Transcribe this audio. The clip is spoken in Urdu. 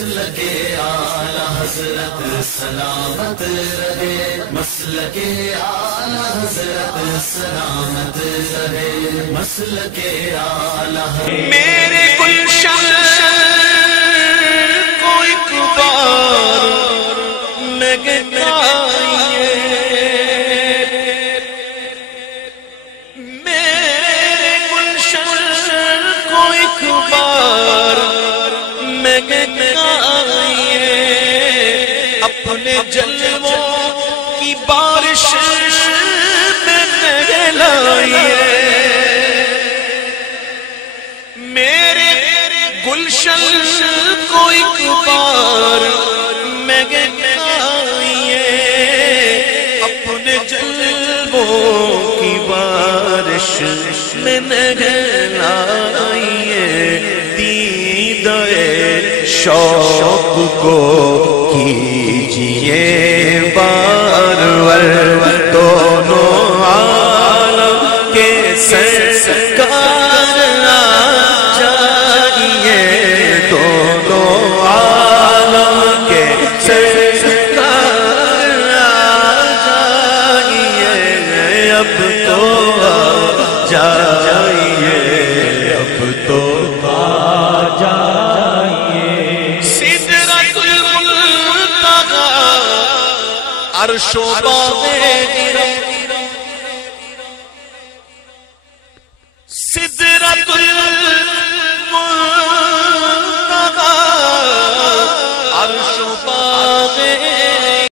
مسلک اعلی حضرت سلامت رہے، مسلک اعلی حضرت سلامت رہے، مسلک اعلی میرے گلشن کو ایک بار مہکائیے، میرے گلشن کو ایک بار مہکائیے، اپنے جلووں کی بارش میں نہلائیے، میرے گلشن کو ایک بار مہکائیے، اپنے جلووں کی بارش میں نہلائیے، دیدۂ شوق کو کیجئے بارور، دونوں عالم کے سرکار آ جائیے، دونوں عالم کے سرکار آ جائیے، اب تو آ جائیے، اب تو آ جائیے، سدرۃ المنتہی عرش و باغ